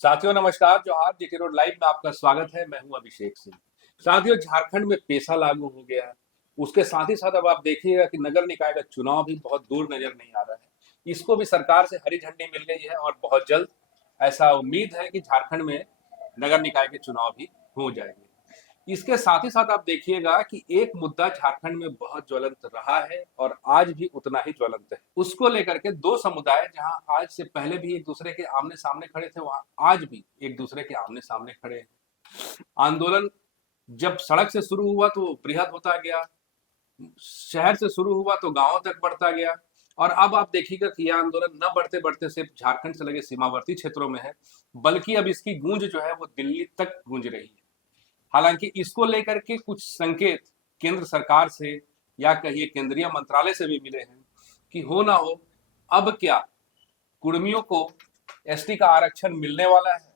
साथियों नमस्कार। जोहार। जीटी रोड लाइव में आपका स्वागत है। मैं हूं अभिषेक सिंह। साथियों, झारखंड में पेशा लागू हो गया है। उसके साथ ही साथ अब आप देखिएगा कि नगर निकाय का चुनाव भी बहुत दूर नजर नहीं आ रहा है। इसको भी सरकार से हरी झंडी मिल गई है और बहुत जल्द ऐसा उम्मीद है कि झारखंड में नगर निकाय के चुनाव भी हो जाएंगे। इसके साथ ही साथ आप देखिएगा कि एक मुद्दा झारखंड में बहुत ज्वलंत रहा है और आज भी उतना ही ज्वलंत है। उसको लेकर के दो समुदाय जहां आज से पहले भी एक दूसरे के आमने सामने खड़े थे, वहां आज भी एक दूसरे के आमने सामने खड़े हैं। आंदोलन जब सड़क से शुरू हुआ तो बृहद होता गया, शहर से शुरू हुआ तो गांवों तक बढ़ता गया, और अब आप देखिएगा कि यह आंदोलन न बढ़ते बढ़ते सिर्फ झारखंड से लगे सीमावर्ती क्षेत्रों में है, बल्कि अब इसकी गूंज जो है वो दिल्ली तक गूंज रही है। हालांकि इसको लेकर के कुछ संकेत केंद्र सरकार से या कहिए केंद्रीय मंत्रालय से भी मिले हैं कि हो ना हो अब क्या कुर्मियों को एसटी का आरक्षण मिलने वाला है।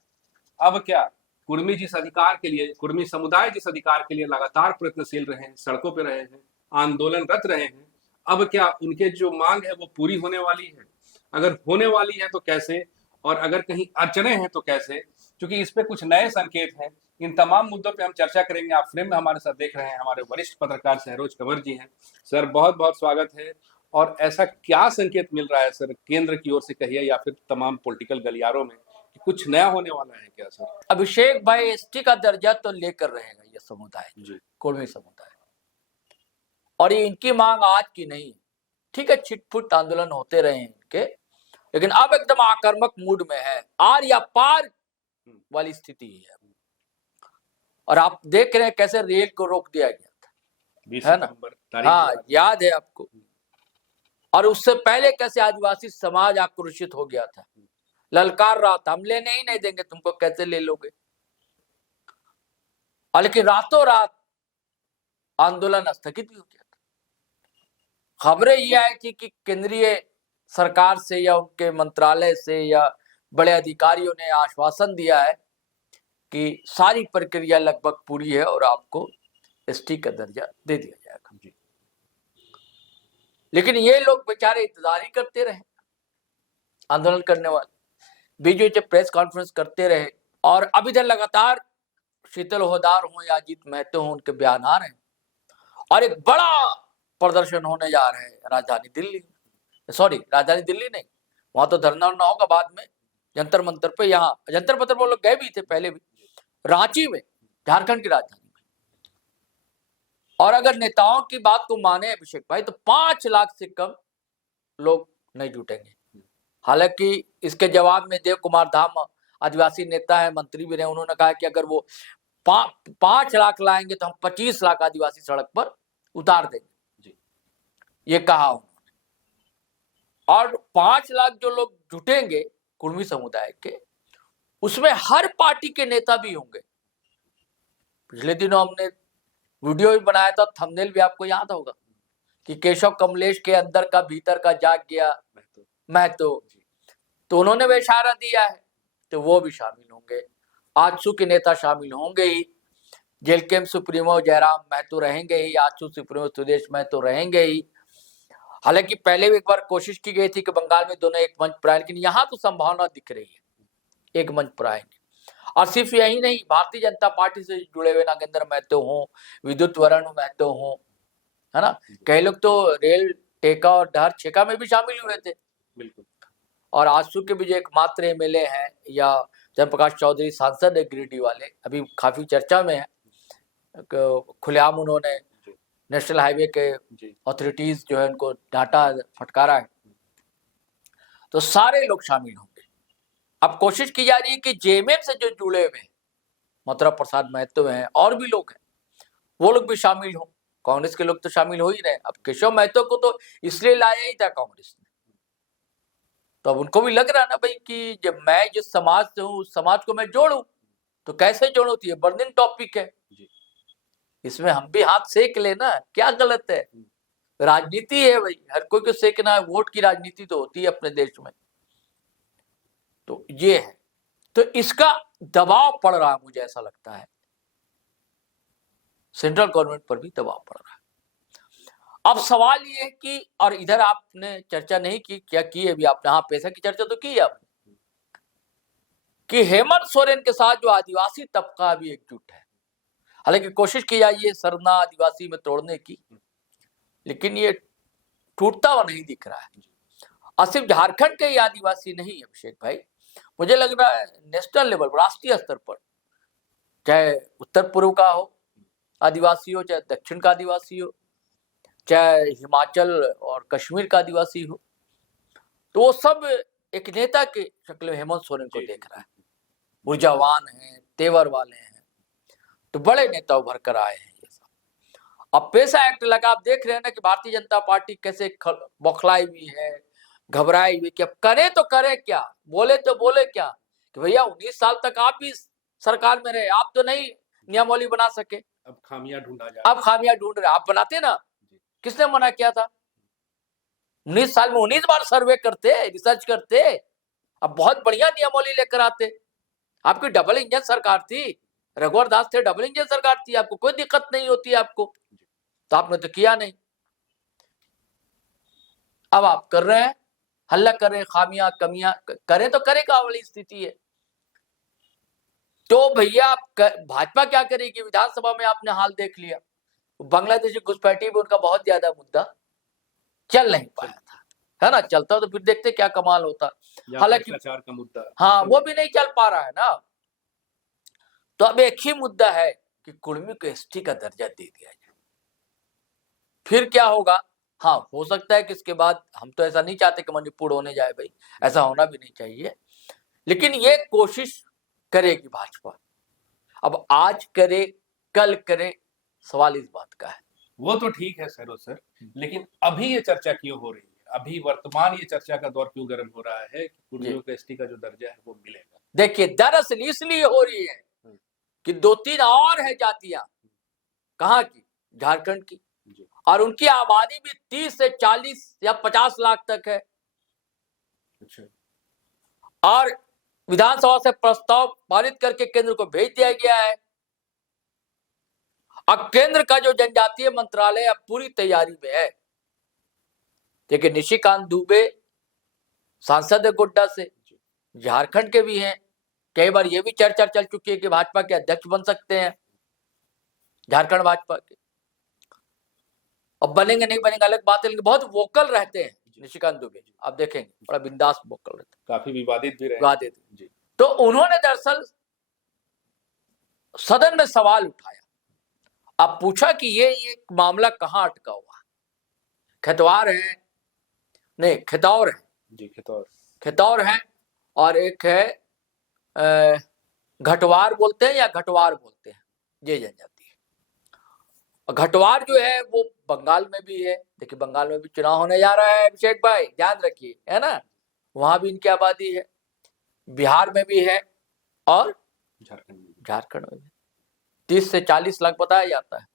अब क्या कुर्मी जिस अधिकार के लिए, कुर्मी समुदाय जिस अधिकार के लिए लगातार प्रयत्नशील रहे हैं, सड़कों पर रहे हैं, आंदोलनरत रहे हैं, अब क्या उनके जो मांग है वो पूरी होने वाली है? अगर होने वाली है तो कैसे, और अगर कहीं अड़चने हैं तो कैसे? क्योंकि इस पे कुछ नए संकेत हैं। इन तमाम मुद्दों पे हम चर्चा करेंगे। आप फ्रेम में हमारे साथ देख रहे हैं हमारे वरिष्ठ पत्रकार सहरोज कंवर जी हैं। सर बहुत बहुत स्वागत है। और ऐसा क्या संकेत मिल रहा है सर, केंद्र की ओर से कहिए या फिर तमाम पॉलिटिकल गलियारों में, कि कुछ नया होने वाला है क्या सर? अभिषेक भाई, एसटी का दर्जा तो लेकर रहेगा ये समुदाय, कुर्मी समुदाय, और ये इनकी मांग आज की नहीं। ठीक है, छिटपुट आंदोलन होते रहे इनके, लेकिन अब एकदम आक्रामक मूड में है, आर या पार वाली स्थिति है। और आप देख रहे हैं कैसे रेल को रोक दिया गया था, है ना? हाँ, याद है आपको। और उससे पहले कैसे आदिवासी समाज आक्रोशित हो गया था, ललकार रहा था, हम लेने ही नहीं देंगे तुमको, कैसे ले लोगे। और लेकिन रातों रात आंदोलन स्थगित भी हो गया था। खबरें यह है कि केंद्रीय सरकार से या उनके मंत्रालय से या बड़े अधिकारियों ने आश्वासन दिया है कि सारी प्रक्रिया लगभग पूरी है और आपको एसटी का दर्जा दे दिया जाएगा। जी। लेकिन ये लोग बेचारे इंतजार ही करते रहे, आंदोलन करने वाले बीजेपी प्रेस कॉन्फ्रेंस करते रहे, और अब इधर लगातार शीतल होदार हो या अजीत महतो हो, उनके बयान आ रहे हैं और एक बड़ा प्रदर्शन होने जा रहे हैं राजधानी दिल्ली। सॉरी, राजधानी दिल्ली नहीं, वहां तो धरना होगा बाद में, जंतर मंतर पे। यहाँ जंतर मंतर वो लोग गए भी थे पहले भी, रांची में, झारखंड की राजधानी में। और अगर नेताओं की बात को माने अभिषेक भाई, तो 5 लाख से कम लोग नहीं जुटेंगे। हालांकि इसके जवाब में देव कुमार धाम आदिवासी नेता है, मंत्री भी रहे, उन्होंने कहा कि अगर वो 5 लाख लाएंगे तो हम 25 लाख आदिवासी सड़क पर उतार देंगे। ये कहा उन्होंने। और 5 लाख जो लोग जुटेंगे कुर्मी समुदाय के, उसमें हर पार्टी के नेता भी होंगे। पिछले दिनों हमने वीडियो भी बनाया था, थंबनेल भी आपको याद होगा, कि केशव कमलेश के अंदर का भीतर का जाग गया महतो, तो उन्होंने भी इशारा दिया है, तो वो भी शामिल होंगे। आजसू के नेता शामिल होंगे ही, जेलकेम सुप्रीमो जयराम महतो रहेंगे ही, आजसू सुप्रीमो सुदेश महतो रहेंगे ही। हालांकि पहले भी एक बार कोशिश की गई थी कि बंगाल में दोनों एक मंच पर आए, लेकिन यहाँ तो संभावना दिख रही है एक मंच पर आएंगे। और सिर्फ यही नहीं, भारतीय जनता पार्टी से जुड़े हुए नागेंद्र महतो हों, विद्युत वरण महतो हों, है ना, कई लोग तो रेल टेका और डहर छेका में भी शामिल हुए थे। बिल्कुल। और आजसू के भी जो एकमात्र एमएलए हैं, या जयप्रकाश चौधरी सांसद है गिरिडीह वाले, अभी काफी चर्चा में है। खुलेआम उन्होंने नेशनल हाईवे के अथॉरिटीज जो है उनको डांटा, फटकारा है। तो सारे लोग शामिल होंगे। अब कोशिश की जा रही है कि जेएमएम से जो जुड़े हुए हैं, मथुरा प्रसाद महतो हैं, और भी लोग हैं, वो लोग भी शामिल हों। कांग्रेस के लोग तो शामिल हो ही रहे। अब केशव महतो को तो इसलिए लाया ही था कांग्रेस ने, तो अब उनको भी लग रहा ना भाई कि जब मैं जिस समाज से हूँ उस समाज को मैं जोड़ू, तो कैसे जोड़ू, तो ये बर्निंग टॉपिक है, इसमें हम भी हाथ सेक लेना, क्या गलत है? राजनीति है भाई, हर कोई को सेकना है, वोट की राजनीति तो होती है अपने देश में। तो ये है, तो इसका दबाव पड़ रहा है, मुझे ऐसा लगता है सेंट्रल गवर्नमेंट पर भी दबाव पड़ रहा है। अब सवाल ये है कि, और इधर आपने चर्चा नहीं की, क्या की है अभी आपने? हाँ, पैसा की चर्चा तो की है आपने, कि हेमंत सोरेन के साथ जो आदिवासी तबका भी एकजुट है। हालांकि कोशिश की जाए ये सरना आदिवासी में तोड़ने की, लेकिन ये टूटता हुआ नहीं दिख रहा है। और सिर्फ झारखंड के ही आदिवासी नहीं है अभिषेक भाई, मुझे लग रहा है नेशनल लेवल पर, राष्ट्रीय स्तर पर, चाहे उत्तर पूर्व का हो आदिवासी हो, चाहे दक्षिण का आदिवासी हो, चाहे हिमाचल और कश्मीर का आदिवासी हो, तो वो सब एक नेता के शक्ल में हेमंत सोरेन को देख रहा है। ऊर्जावान है, तेवर वाले हैं, तो बड़े नेता उभर कर आए हैं ये सब। अब पैसा एक्ट लगा, आप देख रहे हैं ना कि भारतीय जनता पार्टी कैसे बौखलाई हुई है, घबराई हुई कि अब करे तो करे क्या, बोले तो बोले क्या, कि भैया 19 साल तक आप ही सरकार में रहे, आप तो नहीं नियमावली बना सके, अब खामियां ढूंढा जा अब खामियां ढूंढ रहे, आप बनाते ना, किसने मना किया था? 19 साल में 19 बार सर्वे करते, रिसर्च करते, अब बहुत बढ़िया नियमावली लेकर आते। आपकी डबल इंजन सरकार थी, रघुवर दास थे, डबल इंजन सरकार थी, आपको कोई दिक्कत नहीं होती आपको, तो आपने तो किया नहीं। अब आप कर रहे हैं, हल्ला कर रहे हैं, खामियां कमियां करें तो करेगा वाली स्थिति है। तो भैया आप भाजपा क्या करेगी? विधानसभा में आपने हाल देख लिया, बांग्लादेशी घुसपैठी में उनका बहुत ज्यादा मुद्दा चल नहीं पाया था, है ना? चलता तो फिर देखते क्या कमाल होता। हालांकि भ्रष्टाचार का मुद्दा, हाँ, वो भी नहीं चल पा रहा है ना। तो अब एक ही मुद्दा है कि कुर्मी को एसटी का दर्जा दे दिया जाए, फिर क्या होगा? हाँ, हो सकता है कि इसके बाद, हम तो ऐसा नहीं चाहते कि मणिपुर होने जाए भाई, ऐसा होना भी नहीं चाहिए, लेकिन ये कोशिश करेगी भाजपा। अब आज करे कल करे, सवाल इस बात का है। वो तो ठीक है सर, लेकिन अभी ये चर्चा क्यों हो रही है? अभी वर्तमान ये चर्चा का दौर क्यों गर्म हो रहा है कि कुर्मियों को एसटी का जो दर्जा है वो मिलेगा? देखिए, दरअसल इसलिए हो रही है कि 2-3 और है जातियां, कहाँ की? झारखंड की, और उनकी आबादी भी 30 से 40 या 50 लाख तक है। अच्छा। और विधानसभा से प्रस्ताव पारित करके केंद्र को भेज दिया गया है। अब केंद्र का जो जनजातीय मंत्रालय अब पूरी तैयारी में है। देखिए, निशिकांत दुबे सांसद है गोड्डा से, झारखंड के भी हैं, कई बार ये भी चर्चा चल चुकी है कि भाजपा के अध्यक्ष बन सकते हैं झारखंड भाजपा के। अब बनेंगे नहीं बनेंगे अलग बात है, लेकिन बहुत वोकल रहते हैं निशिकांत दुबे, आप देखेंगे बड़ा बिंदास वोकल रहते हैं, काफी विवादित भी रहे। विवादित। तो उन्होंने दरअसल सदन में सवाल उठाया, अब पूछा कि ये मामला कहां अटका हुआ? खतवार है, नहीं खतौर है जी, खतौर है, और एक है घटवार बोलते हैं या घटवार बोलते हैं, ये जनजाति है। घटवार जो है वो बंगाल में भी है। देखिए, बंगाल में भी चुनाव होने जा रहा है अभिषेक भाई, ध्यान रखिए, है ना? वहां भी इनकी आबादी है, बिहार में भी है, और झारखंड में भी 30 से 40 लाख बताया जाता है।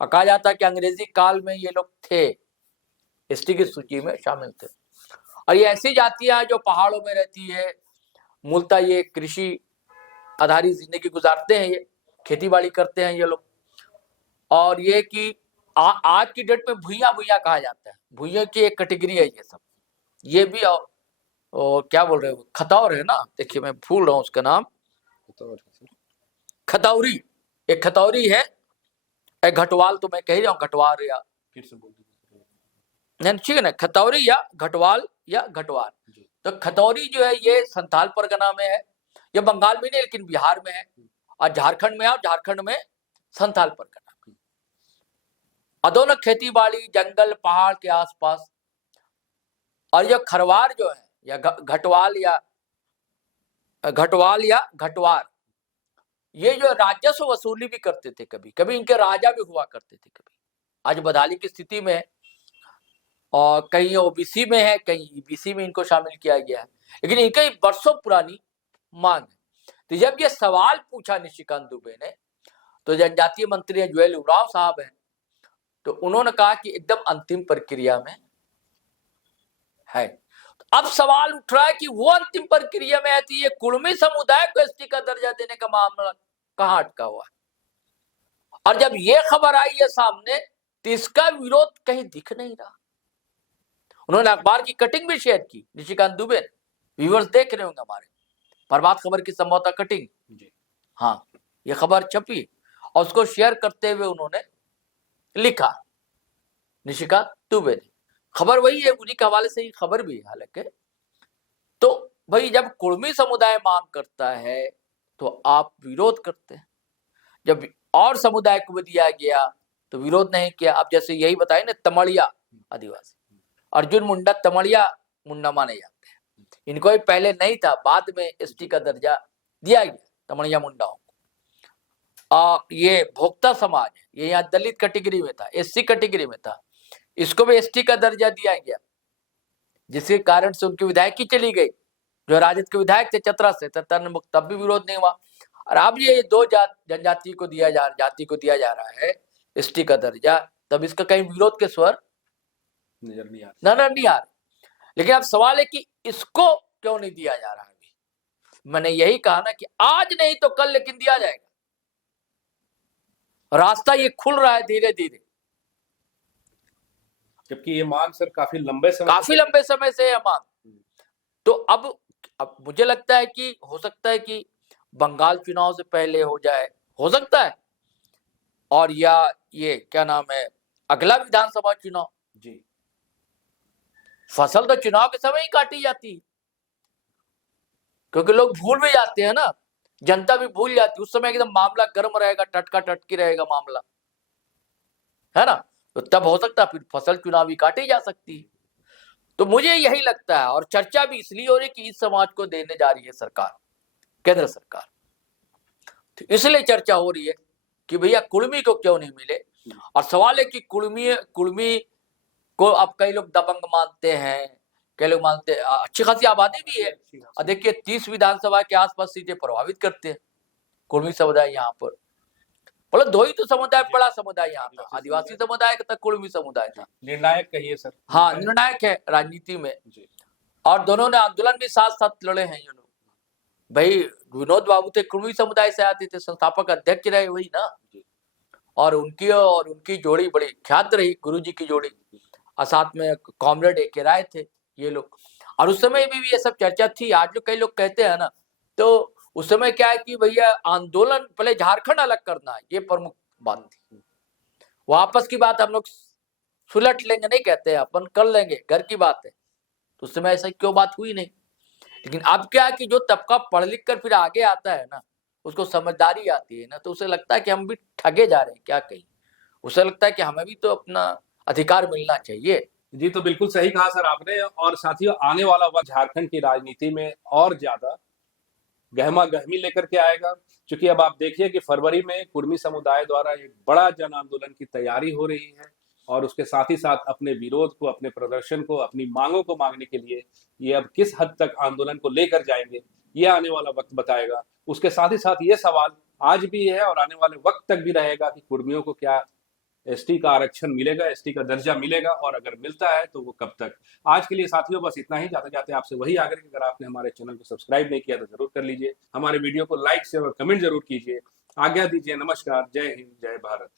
और कहा जाता है कि अंग्रेजी काल में ये लोग थे, एसटी की सूची में शामिल थे। और ये ऐसी जातियां हैं जो पहाड़ों में रहती है, मूलतः ये कृषि आधारित जिंदगी गुजारते हैं, ये खेती बाड़ी करते हैं ये लोग। और ये कि आज की डेट में भुइया भुइया कहा जाता है, भुइया की एक कैटेगरी है ये सब। ये भी और क्या बोल रहे हो, खतौर है ना? देखिए, मैं भूल रहा हूँ उसका नाम, खतौरी, एक खतौरी है, एक घटवाल, तो मैं कह रहा हूँ घटवार या फिर से बोल दीजिए। नहीं, ठीक है ना, खतौरी या घटवाल या घटवार। तो खतौरी जो है ये संथाल परगना में है, ये बंगाल में नहीं लेकिन बिहार में है, और झारखंड में है, और झारखंड में संथाल परगना। और दोनों खेती बाड़ी जंगल पहाड़ के आसपास। और जो खरवार जो है या घटवाल या घटवार, ये जो राजस्व वसूली भी करते थे, कभी कभी इनके राजा भी हुआ करते थे। कभी आज बदहाली की स्थिति में है, और कहीं ओबीसी में है, कहीं ईबीसी में इनको शामिल किया गया है, लेकिन इनकी वर्षों पुरानी मांग है। तो जब ये सवाल पूछा निशिकांत दुबे ने, तो जनजातीय मंत्री जुएल उरांव साहब हैं, तो उन्होंने कहा कि एकदम अंतिम प्रक्रिया में है। तो अब सवाल उठ रहा है कि वो अंतिम प्रक्रिया में आती है, कुर्मी समुदाय को एसटी का दर्जा देने का मामला कहां अटका हुआ है? और जब ये खबर आई है सामने, तो इसका विरोध कहीं दिख नहीं रहा। उन्होंने अखबार की कटिंग भी शेयर की निशिकांत दुबे, व्यूअर्स देख रहे होंगे हमारे, प्रभात खबर की संभवतः कटिंग, जी हाँ ये खबर छपी और उसको शेयर करते हुए उन्होंने लिखा, निशिका दुबे ने, खबर वही है, उन्हीं के हवाले से ही खबर भी है हालांकि। तो भाई जब कुर्मी समुदाय मांग करता है तो आप विरोध करते हैं, जब और समुदाय को भी दिया गया तो विरोध नहीं किया। अब जैसे यही बताए ना, तमड़िया आदिवासी, अर्जुन मुंडा तमड़िया मुंडा माने जाते हैं, इनको भी पहले नहीं था, बाद में एसटी का दर्जा दिया गया तमड़िया मुंडाओं को। ये भोक्ता समाज है, ये यहाँ दलित कैटेगरी में था, एससी कैटेगरी में था, इसको भी एसटी का दर्जा दिया गया, जिसके कारण से उनकी विधायकी चली गई, जो राजद के विधायक थे चतरा से, तब भी विरोध नहीं हुआ। और अब ये दो जनजाति को दिया जा रहा है एसटी का दर्जा, तब इसका कहीं विरोध के स्वर नजर नहीं आ नजर नहीं आ रहे। लेकिन अब सवाल है कि इसको क्यों नहीं दिया जा रहा है। अभी मैंने यही कहा ना कि आज नहीं तो कल लेकिन दिया जाएगा, रास्ता ये खुल रहा है धीरे धीरे, जबकि ये मांग सर काफी लंबे समय से है मांग। तो अब मुझे लगता है कि हो सकता है कि बंगाल चुनाव से पहले हो जाए, हो सकता है, और या ये क्या नाम है अगला विधानसभा चुनाव। जी फसल तो चुनाव के समय ही काटी जाती है, क्योंकि लोग भूल भी जाते हैं ना, जनता भी भूल जाती है, उस समय एकदम मामला गर्म रहेगा, टटका टटकी रहेगा मामला, है ना, तो तब हो सकता है फिर फसल चुनाव भी काटी जा सकती है। तो मुझे यही लगता है, और चर्चा भी इसलिए हो रही कि इस समाज को देने जा रही है सरकार, केंद्र सरकार, तो इसलिए चर्चा हो रही है कि भैया कुर्मी को क्यों नहीं मिले। और सवाल है कि कुर्मी को अब कई लोग दबंग मानते हैं, कई लोग मानते हैं, अच्छी खासी आबादी भी है, और देखिए 30 विधानसभा के आसपास सीटें प्रभावित करते हैं कुर्मी समुदाय यहाँ पर। मतलब दो ही तो समुदाय, बड़ा समुदाय यहाँ था, आदिवासी समुदाय था, कुर्मी समुदाय था, निर्णायक कहिए सर। हाँ निर्णायक है राजनीति में, और दोनों ने आंदोलन भी साथ साथ लड़े हैं ये लोग। भाई विनोद बाबू थे कुर्मी समुदाय से आते थे, संस्थापक अध्यक्ष रहे वही ना, और उनकी जोड़ी बड़ी ख्यात रही, गुरुजी की जोड़ी, और साथ में कॉमरेड ए के राय थे ये लोग। और उस समय भी ये सब चर्चा थी। आज जो कई लोग कहते हैं ना, तो उस समय क्या है कि भैया आंदोलन पहले झारखंड अलग करना है, ये प्रमुख बात थी। वापस की बात हम लोग सुलट लेंगे नहीं कहते हैं, अपन कर लेंगे, घर की बात है। तो उस समय ऐसा क्यों बात हुई नहीं। लेकिन अब क्या है कि जो तबका पढ़ लिख कर फिर आगे आता है ना, उसको समझदारी आती है ना, तो उसे लगता है कि हम भी ठगे जा रहे हैं क्या कहीं, उसे लगता है कि हमें भी तो अपना अधिकार मिलना चाहिए। जी तो बिल्कुल सही कहा सर आपने। और साथियों, आने वाला वक्त झारखंड की राजनीति में और ज्यादा गहमा गहमी लेकर के आएगा, क्योंकि अब आप देखिए कि फरवरी में कुर्मी समुदाय द्वारा एक बड़ा जन आंदोलन की तैयारी हो रही है, और उसके साथ ही साथ अपने विरोध को, अपने प्रदर्शन को, अपनी मांगों को मांगने के लिए ये अब किस हद तक आंदोलन को लेकर जाएंगे, ये आने वाला वक्त बताएगा। उसके साथ ही साथ ये सवाल आज भी है और आने वाले वक्त तक भी रहेगा कि कुर्मियों को क्या एसटी का आरक्षण मिलेगा, एसटी का दर्जा मिलेगा, और अगर मिलता है तो वो कब तक। आज के लिए साथियों बस इतना ही। जाते जाते आपसे वही आग्रह कि अगर आपने हमारे चैनल को सब्सक्राइब नहीं किया तो जरूर कर लीजिए, हमारे वीडियो को लाइक शेयर और कमेंट जरूर कीजिए। आज्ञा दीजिए, नमस्कार, जय हिंद, जय भारत।